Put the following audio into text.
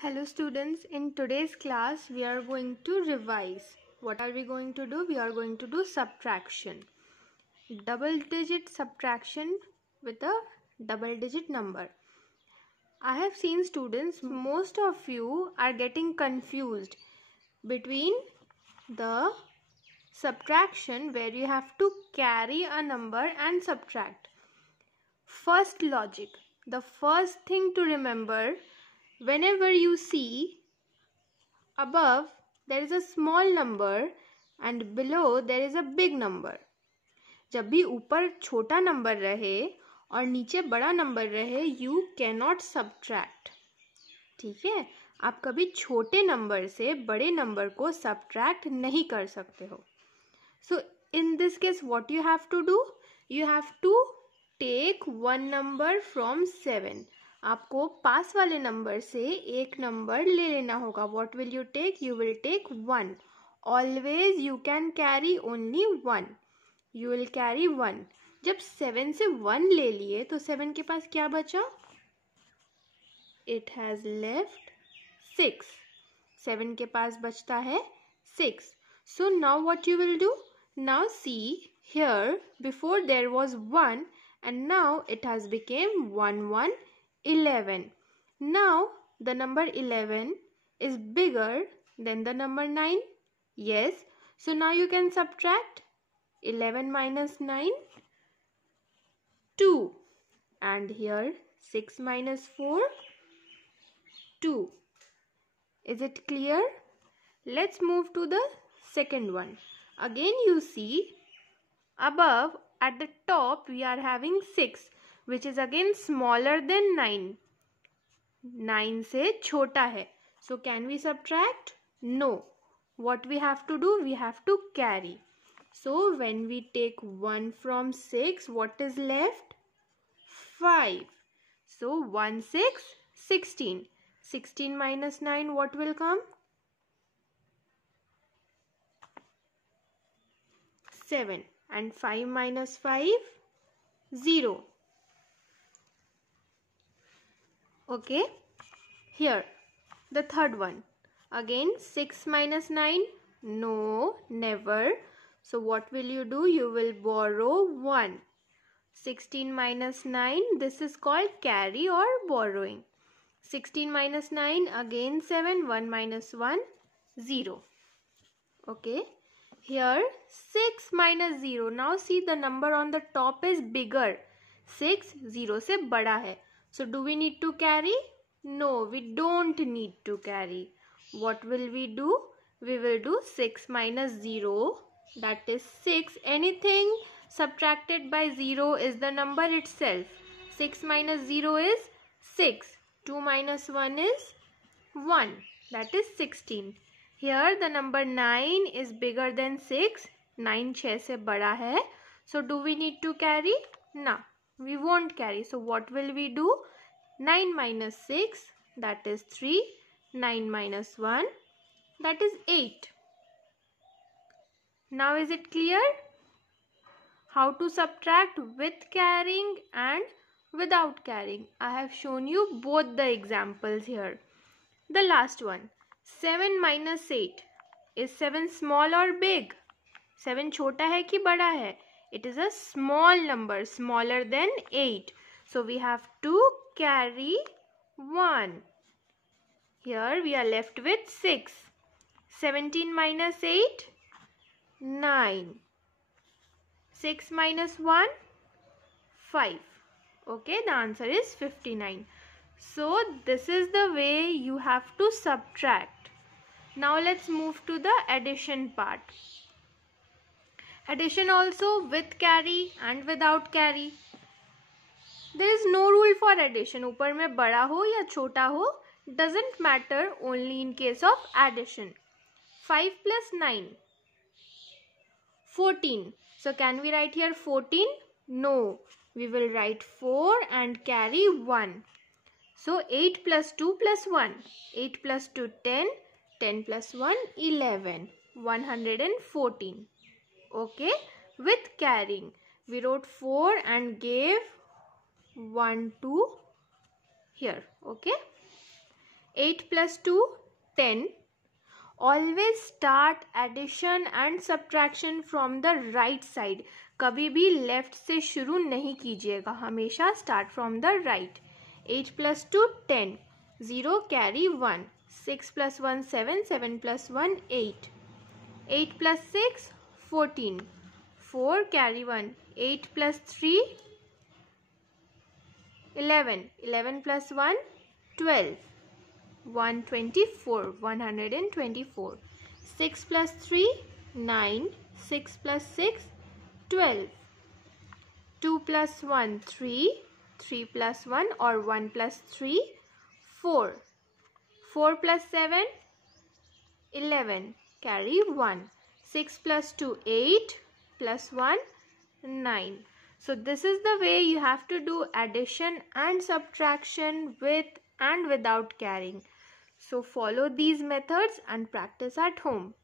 Hello students, in today's class we are going to revise. What are we going to do? We are going to do subtraction. Double digit subtraction with a double digit number. I have seen students, most of you are getting confused between the subtraction where you have to carry a number and subtract. First logic, the first thing to remember, whenever you see above there is a small number and below there is a big number. जब भी ऊपर छोटा number रहे और नीचे बड़ा number रहे, you cannot subtract. ठीक है, आप कभी छोटे नंबर से बड़े नंबर को subtract नहीं कर सकते हो. So in this case what you have to do? You have to take one number from 7. आपको पास वाले नंबर से एक नंबर ले लेना होगा. What will you take? You will take 1. Always you can carry only 1. You will carry 1. जब 7 से 1 ले लिए तो 7 के पास क्या बचा? It has left 6. 7 के पास बचता है 6. So now what you will do? Now see here, before there was 1 and now it has become 1 1 11. Now the number 11 is bigger than the number 9. Yes. So now you can subtract 11 minus 9, 2. And here 6 minus 4, 2. Is it clear? Let's move to the second one. Again you see above at the top we are having 6. Which is again smaller than 9. 9 से छोटा है. So can we subtract? No. What we have to do? We have to carry. So when we take 1 from 6, what is left? 5. So 1 6, 16. 16 minus 9, what will come? 7. And 5 minus 5, 0. Okay, here the third one. Again 6 minus 9, no, never. So what will you do? You will borrow 1. 16 minus 9, this is called carry or borrowing. 16 minus 9, again 7, 1 minus 1, 0. Okay, here 6 minus 0. Now see the number on the top is bigger. 6 0 से बड़ा है. So do we need to carry? No, we don't need to carry. What will we do? We will do 6 minus 0, that is 6. Anything subtracted by 0 is the number itself. 6 minus 0 is 6. 2 minus 1 is 1, that is 16. Here the number 9 is bigger than 6. 9 6 से बड़ा है. So do we need to carry? No. We won't carry. So what will we do? 9 minus 6, that is 3. 9 minus 1, that is 8. Now is it clear? How to subtract with carrying and without carrying. I have shown you both the examples here. The last one. 7 minus 8. Is 7 small or big? 7 छोटा है कि बड़ा है? It is a small number, smaller than 8. So we have to carry 1. Here we are left with 6. 17 minus 8, 9. 6 minus 1, 5. Okay, the answer is 59. So this is the way you have to subtract. Now let's move to the addition part. Addition also with carry and without carry. There is no rule for addition. ऊपर में बड़ा हो या छोटा हो, doesn't matter, only in case of addition. 5 plus 9, 14. So can we write here 14? No. We will write 4 and carry 1. So 8 plus 2 plus 1. 8 plus 2, 10. 10 plus 1, 11. 114. Okay, with carrying we wrote 4 and gave 1 to here. Okay, 8 plus 2, 10. Always start addition and subtraction from the right side. कभी भी left से शुरू नहीं कीजिएगा, हमेशा start from the right. 8 plus 2, 10. 0 carry 1. 6 plus 1, 7. 7 plus 1, 8. 8 plus 6, 14. 4 carry 1. 8 plus 3, 11. 11 plus 1, 12. 124. 124. 6 plus 3, 9. 6 plus 6, 12. 2 plus 1, 3. 3 plus 1 or 1 plus 3, 4. 4 plus 7, 11. Carry 1. 6 plus 2, 8. Plus 1, 9. So this is the way you have to do addition and subtraction with and without carrying. So follow these methods and practice at home.